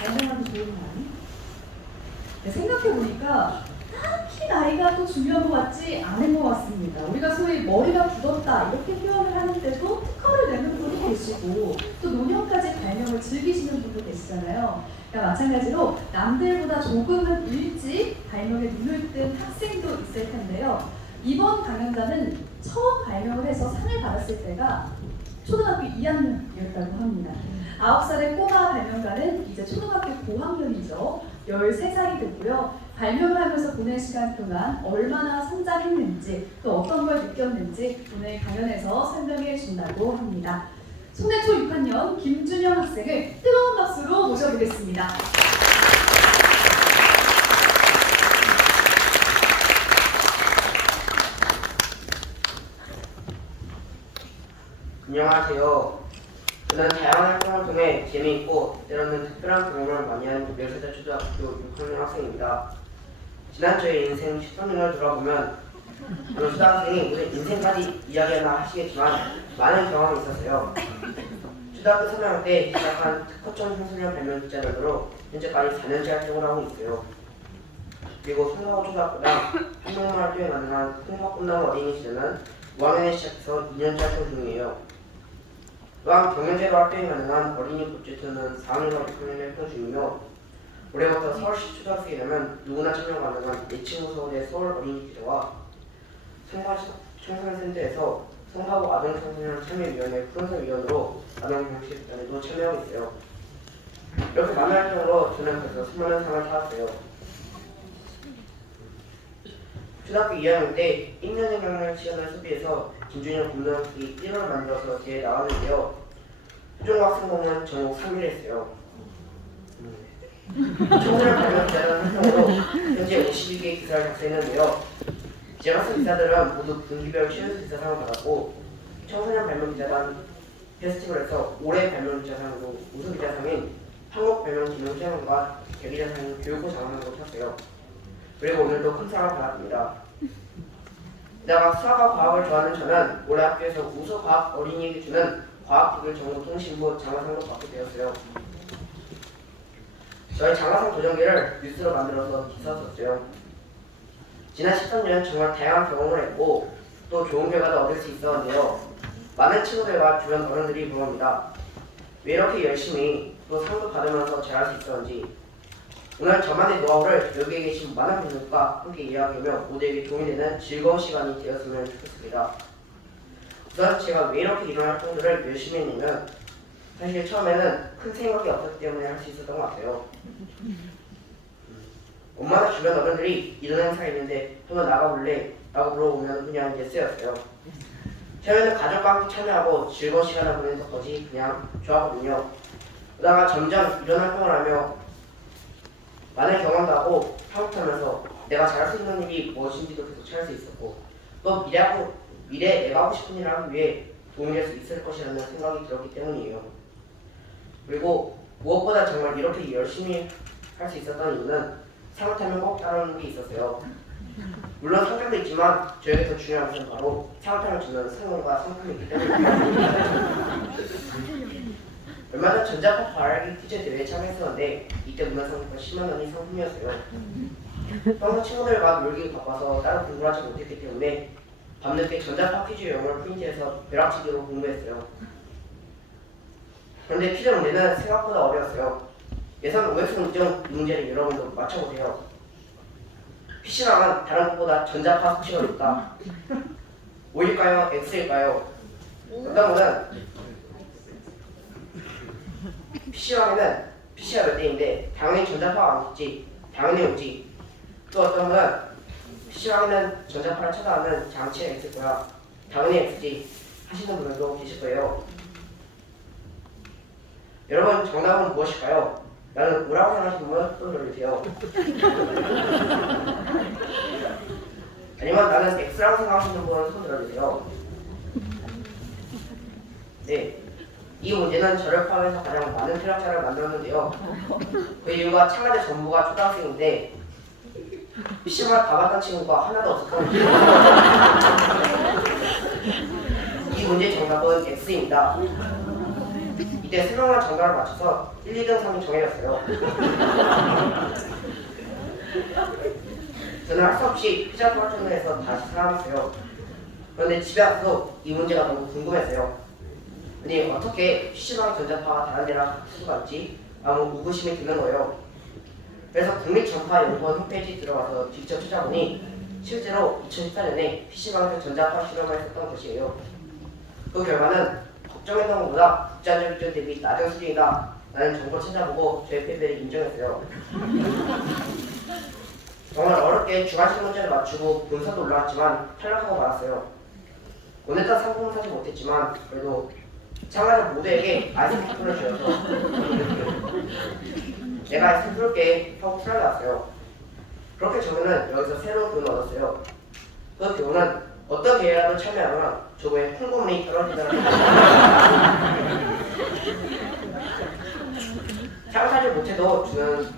발명하기 좋은 나이? 네, 생각해보니까 딱히 나이가 또 중요한 것 같지 않은 것 같습니다. 우리가 소위 머리가 굳었다 이렇게 표현을 하는데도 특허를 내는 분도 계시고 또 노년까지 발명을 즐기시는 분도 계시잖아요. 그러니까 마찬가지로 남들보다 조금은 일찍 발명에 눈을 뜬 학생도 있을 텐데요. 이번 강연자는 처음 발명을 해서 상을 받았을 때가 초등학교 2학년이었다고 합니다. 9살의 꼬마 발명가는 이제 초등학교 고학년이죠. 13살이 됐고요. 발명을 하면서 보낸 시간 동안 얼마나 성장했는지 또 어떤 걸 느꼈는지 오늘 강연에서 설명해 준다고 합니다. 손해초 6학년 김준영 학생을 뜨거운 박수로 모셔보겠습니다. 안녕하세요. 저는 다양한 활동을 통해 재미있고 때로는 특별한 경험을 많이 하는 13살 초등학교 6학년 학생입니다. 지난 저의 인생 13년을 돌아보면 물론 초등학생이 무슨 인생까지 이야기하나 하시겠지만 많은 경험이 있었어요. 초등학교 3학년 때 시작한 특허청 청소년 발명 기자단으로 현재까지 4년째 활동을 하고 있어요. 그리고 송가호 초등학교랑 한국말 활동에 가능한 홍박꽃나무 어린이 시절은 5학년에 시작해서 2년째 활동 중이에요. 또한 경연제로 활동이 가능한 어린이 굿즈트는 4학년과 6학년에 활동 중이며 올해부터 서울시 초등학생이 되면 누구나 참여 가능한 예친구 서울의 서울 어린이 기자와 송가 청소년센터에서 송가호 아동청소년 참여위원회 프로선위원으로 아동경실단에도 참여하고 있어요. 이렇게 많은 활동으로 저는 그래서 수많은 상을 타왔어요. 초등학교 2학년 때 인면행강을 시간을 소비해서 김준영 고등학생이 1호를 만들어서 대회에 나왔는데요. 초중학생공은 전국 3위를 했어요. 청소년 발명 기자단 활동으로 현재 52개의 기사를 작성했는데요. 제가 쓴 기사들은 모두 분기별 최우수 기사상을 받았고 청소년 발명 기자단 페스티벌에서 올해 발명 기자상으로 우수 기자상인 한국 발명 기능 시험과 대기자상인 교육부 장관상도 탔어요. 그리고 오늘도 큰 상을 받았습니다. 게다가 수학과 과학을 좋아하는 저는 올해 학교에서 우수 과학 어린이에게 주는 과학기술 정보통신부 장학상도 받게 되었어요. 저희 장학상 도전기를 뉴스로 만들어서 기사 썼어요. 지난 13년 정말 다양한 경험을 했고 또 좋은 결과도 얻을 수 있었는데요. 많은 친구들과 주변 어른들이 물어봅니다. 왜 이렇게 열심히 또 상도 받으면서 잘할 수 있었는지. 오늘 저만의 노하우를 여기에 계신 많은 분들과 함께 이야기하며 모두에게 도움이 되는 즐거운 시간이 되었으면 좋겠습니다. 우선 제가 왜 이렇게 이런 활동들을 열심히 했냐면 사실 처음에는 큰 생각이 없었기 때문에 할 수 있었던 것 같아요. 엄마나 주변 어른들이 이런 행사가 있는데 한번 나가볼래? 라고 물어보면 그냥 예스였어요. 처음에는 가족과 함께 참여하고 즐거운 시간을 보내는 것까지 그냥 좋아하거든요. 그러다가 점점 이런 활동을 하며 많은 경험도 하고 파악하면서 내가 잘할 수 있는 일이 무엇인지도 계속 찾을 수 있었고 또 미래에 내가 하고 싶은 일을 하기 위해 도움이 될 수 있을 것이라는 생각이 들었기 때문이에요. 그리고 무엇보다 정말 이렇게 열심히 할 수 있었던 이유는 상을 타면 꼭 따르는 게 있었어요. 물론 성격도 있지만 저에게 더 중요한 것은 바로 상을 타면 주는 상금과 상품이 있기 때문입니다. 얼마 전 전자파 발기 퀴즈 대회에 참여했었는데 이때 문화상품권 10만 원이 상품이었어요. 평소 친구들과 놀기 바빠서 따로 공부를 하지 못했기 때문에 밤늦게 전자파 퀴즈 영어를 프린트해서 벼락치기로 공부했어요. 그런데 퀴즈 문제는 생각보다 어려웠어요. 예상 OX 문제 문제를 여러분도 맞춰보세요. PC방은 다른 것보다 전자파 수치가 높다. O일까요? X일까요? 정답은 PC방에는 PC가 몇 대인데 당연히 전자파가 안 오지. 당연히 오지. 또 어떤 분은 PC방에는 전자파를 차단하는 장치가 있을 거야. 당연히 X지. 하시는 분들도 계실 거예요. 여러분 정답은 무엇일까요? 나는 뭐라고 생각하시는 분은 손 들어주세요. 아니면 나는 X라고 생각하시는 분은 손 들어주세요. 네. 이 문제는 저를 포함해서 가장 많은 퇴락자를 만들었는데요. 그 이유가 참가자 전부가 초등학생인데 PC방을 가봤던 친구가 하나도 없었던 거예요. 이 문제의 정답은 X입니다. 이때 설명한 정답을 맞춰서 1, 2등 3이 정해졌어요. 저는 할 수 없이 피자 프로젝트에서 다시 살아났어요. 그런데 집에 와서 이 문제가 너무 궁금했어요. 아니 어떻게 PC방 전자파가 다른 데랑 같을 수가 있지? 아무 의구심이 드는 거예요. 그래서 국립전파연구원 홈페이지 들어가서 직접 찾아보니 실제로 2014년에 PC방에서 전자파 실험을 했었던 것이에요. 그 결과는 걱정했던 것보다 국제적 기준 대비 낮은 수준이다 라는 정보를 찾아보고 저의 패배를 인정했어요. 정말 어렵게 주관식 문제를 맞추고 분석도 올라왔지만 탈락하고 말았어요. 원했던 상품은 사지 못했지만 그래도 참가자 모두에게 아이스크림을 주어서 내가 아이스크림 쏠게 하고 쿨하게 왔어요. 그렇게 저는 여기서 새로운 교훈을 얻었어요. 그 교훈은 어떤 대회라도 참여하면 조금의 콩고물이 떨어진다는 참가하지 못해도 주는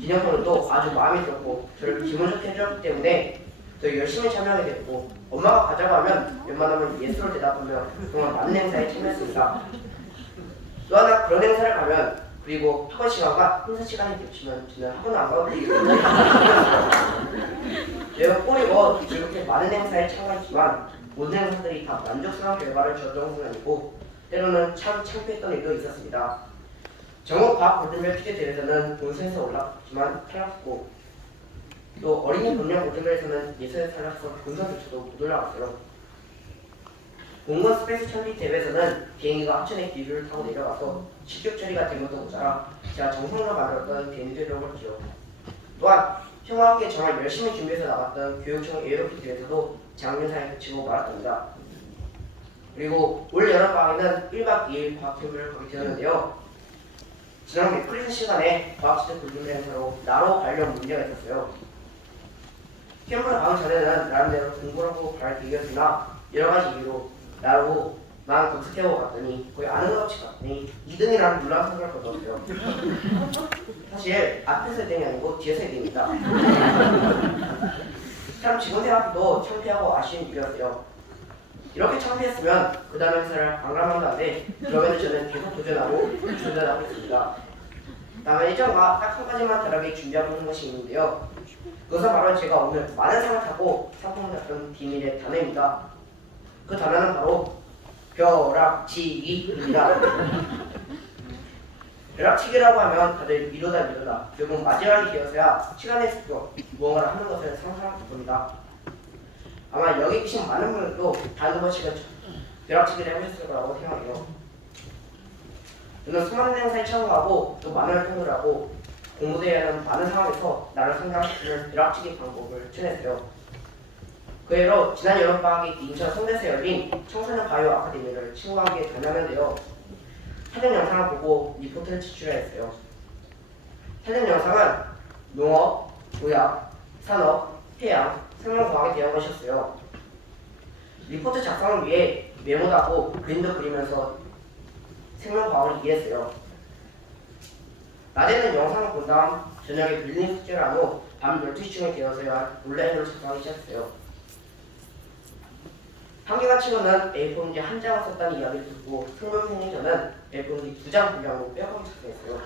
기념품도 아주 마음에 들었고 저를 기분 좋게 해주었기 때문에 더 열심히 참여하게 됐고 엄마가 가져가면 웬만하면 예스로 대답하며 정말 많은 행사에 참여했습니다. 또 하나 그런 행사를 가면 그리고 학원 시간과 행사 시간이 겹치면 저는 학원 안 가고 내가 꼬리고 이렇게 많은 행사에 참가했지만 모든 행사들이 다 만족스러운 결과를 줬던 것은 아니고 때로는 참 창피했던 일도 있었습니다. 정원 과학 골든벨 퀴즈 대회에서는 본선에서 올랐지만 탈락했고 또 어린이 본령 골든벨에서는 예선에서 탈락해서 본선조차도 못 올라갔어요. 공무원 스페이스 천리 대회에서는 비행기가 하천의 기류를 타고 내려가서 식격 처리가 된 것도 모자라 제가 정성으로 만들었던 비행기 되려고 했죠. 또한 형과 함께 정말 열심히 준비해서 나갔던 교육청 에어로빅 대회에서도 장면상에 그치고 말았답니다. 그리고 올 여름방학에는 1박 2일 과학 캠프를 가게 되었는데요. 지난 리플리스 시간에 과학시대 골든벨 행사로 나로 관련 문제가 있었어요. 캠프를 가기 전에는 나름대로 공부를 하고 갈 계획이었으나 여러가지 이유로 나로 난 검색해보고 갔더니 거의 아는 것 없이 갔더니 2등이라는 놀라운 성적을 거뒀어요. 사실 앞에서 1등이 아니고 뒤에서 1등입니다. 참 직원대학교도 창피하고 아쉬운 일이었어요. 이렇게 창피했으면 그 다음 행사를 안 가면 안 돼. 그러면 저는 계속 도전하고 있습니다. 다만 일정과 딱 한 가지만 다르게 준비하고 있는 것이 있는데요. 그것은 바로 제가 오늘 많은 상을 타고 상품을 탔던 비밀의 단어입니다. 그 단어는 바로 벼락치기입니다. 벼락치기라고 하면 다들 미루다 결국 마지막이 되어서야 시간의 습격 무언가를 하는 것을 상상할 겁니다. 아마 여기 계신 많은 분들도 다른 번씩은 벼락치기를 해보셨을 거라고 생각해요. 저는 수많은 행사에 참가하고 또 많은 활동을 하고 공부대회에 하는 많은 상황에서 나를 성장시키는 벼락치기 방법을 추천했어요. 그 해로 지난 여름방학에 인천 성대에서 열린 청소년 바이오 아카데미를 친구와 함께 다녔는데요. 사전 영상을 보고 리포트를 제출했어요. 사전 영상은 농업, 의학, 산업, 해양, 생명과학에 대한 것이었어요. 리포트 작성을 위해 메모도 하고 그림도 그리면서 생명과학을 이해했어요. 낮에는 영상을 본 다음 저녁에 빌린 숙제를 한 후 밤 12시쯤에 되어서야 온라인으로 작성하기 시작했어요. 한계가 치고는 A4 문제 한 장을 썼다는 이야기를 듣고 승부생이 저는 A4 문제 2장 분량으로 빼곡히 작성했어요.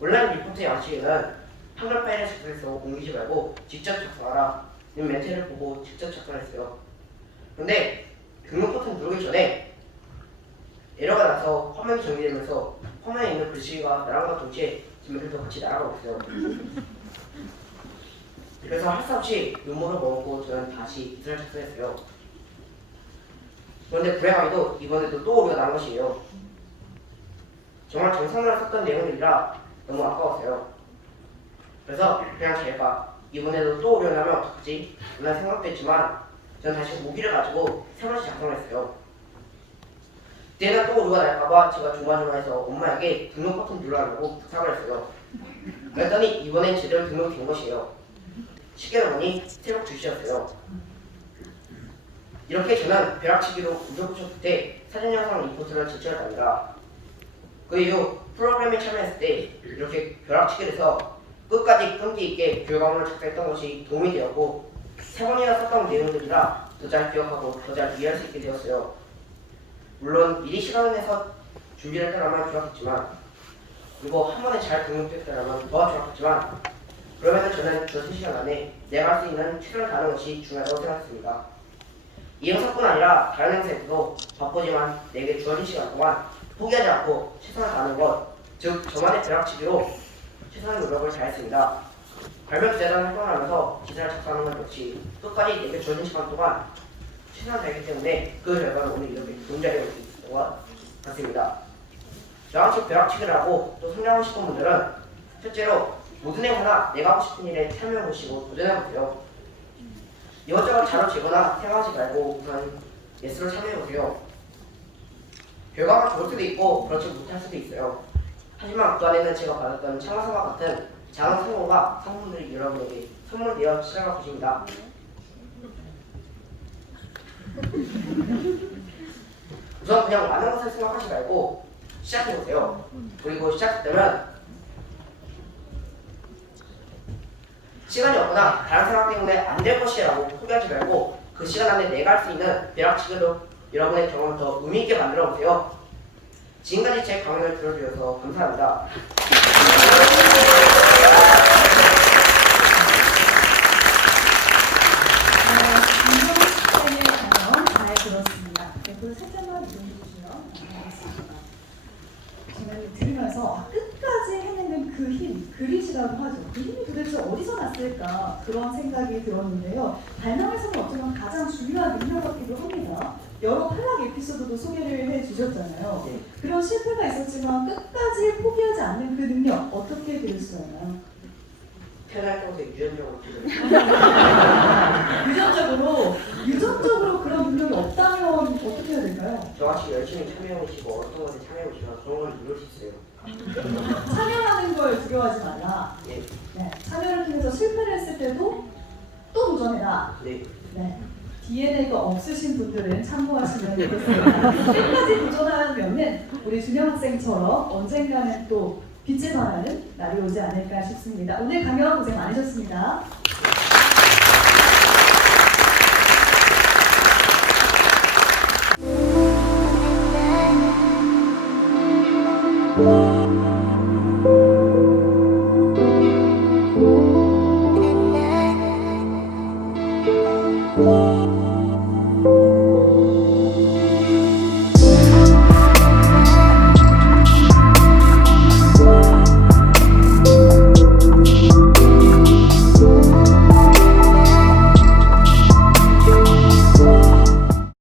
온라인 리포트 양식에는 한글 파일에 작성해서 옮기지 말고 직접 작성하라 이 멘트를 보고 직접 작성했어요. 근데 등록 버튼 누르기 전에 에러가 나서 화면이 정지되면서 화면에 있는 글씨가 나랑과 동시에 지면들도 같이 날아가고 있어요. 그래서 할 수 없이 눈물을 먹고 저는 다시 기술을 작성했어요. 그런데 불행하게도 이번에도 또 오류가 난 것이에요. 정말 정성을 썼던 내용들이라 너무 아까웠어요. 그래서 그냥 제가 이번에도 또 오류가 나면 어떡하지? 라는 생각도 했지만 저는 다시 무기를 가지고 새로 작성했어요. 그때는 또 오류가 날까봐 제가 조마조마해서 엄마에게 등록 버튼 눌러라고 부탁을 했어요. 그랬더니 이번엔 제대로 등록이 된 것이에요. 시계를 보니 새벽 2시였어요. 이렇게 저는 벼락치기로 우여곡절 끝에 사진 영상 리포트를 제출했답니다. 그 이후 프로그램에 참여했을 때 이렇게 벼락치기를 해서 끝까지 끈기 있게 결과물을 작성했던 것이 도움이 되었고 3번이나 썼던 내용들이라 더 잘 기억하고 더 잘 이해할 수 있게 되었어요. 물론 미리 시간을 내서 준비를 했더라면 좋았겠지만, 그리고 한 번에 잘 등록됐더라면 더 좋았겠지만, 그러면 저는 그 3시간 안에 내가 할 수 있는 최선을 다하는 것이 중요하다고 생각했습니다. 이 영상뿐 아니라 다른 영상에서도 바쁘지만 내게 주어진 시간 동안 포기하지 않고 최선을 다하는 것, 즉 저만의 벼락치기로 최선의 노력을 다했습니다. 발표 기자단 활동을 하면서 기사를 작성하는 것 역시 끝까지 내게 주어진 시간 동안 최선을 다했기 때문에 그 결과는 오늘 이렇게 좋은 자리에 올 수 있었던 것 같습니다. 저같이 벼락치기를 하고 또 성장하고 싶은 분들은 실제로 모든 행사나 내가 하고 싶은 일에 참여해보시고 도전해보세요. 이것저것 자료지거나 생각하지 말고 우선 예스로 참여해보세요. 결과가 좋을 수도 있고 그렇지 못할 수도 있어요. 하지만 그 안에는 제가 받았던 창화사와 같은 작은 성공과 상품들이 여러분에게 선물되어 시작할 것입니다. 우선 그냥 많은 것을 생각하지 말고 시작해보세요. 그리고 시작되면 시간이 없거나 다른 생각 때문에 안 될 것이라고 포기하지 말고 그 시간 안에 내가 할 수 있는 벼락치기로 여러분의 경험을 더 의미있게 만들어 보세요. 지금까지 제 강연을 들어주셔서 감사합니다. 김정은 씨의 강연 잘 들었습니다. 네, 그 살짝만 이용해 주시면 알겠습니다. 제가 들으면서 끝까지 해내는 그 힘, 그릿이라고 하죠. 그 힘이 도대체 어디서 났을까 그런 생각이 들었는데요. 발명에서는 어쩌면 가장 중요한 능력 같기도 합니다. 여러 탈락 에피소드도 소개를 해주셨잖아요. 네. 그런 실패가 있었지만 끝까지 포기하지 않는 그 능력 어떻게 들을 수 있나요? 태어날 때부터 유전적으로 유전적으로 그런 능력이 없다면 어떻게 해야 될까요? 저같이 열심히 참여해보시고 어떤 것에 참여해보시면 그런 걸 누릴 수 있어요. 참여하는 걸 두려워하지 말라. 네. 네, 참여를 통해서 실패를 했을 때도 또 도전해라. 네. 네, DNA가 없으신 분들은 참고하시면 되겠습니다. 끝까지 도전하면은 우리 준영 학생처럼 언젠가는 또 빛을 발하는 날이 오지 않을까 싶습니다. 오늘 강연 고생 많으셨습니다.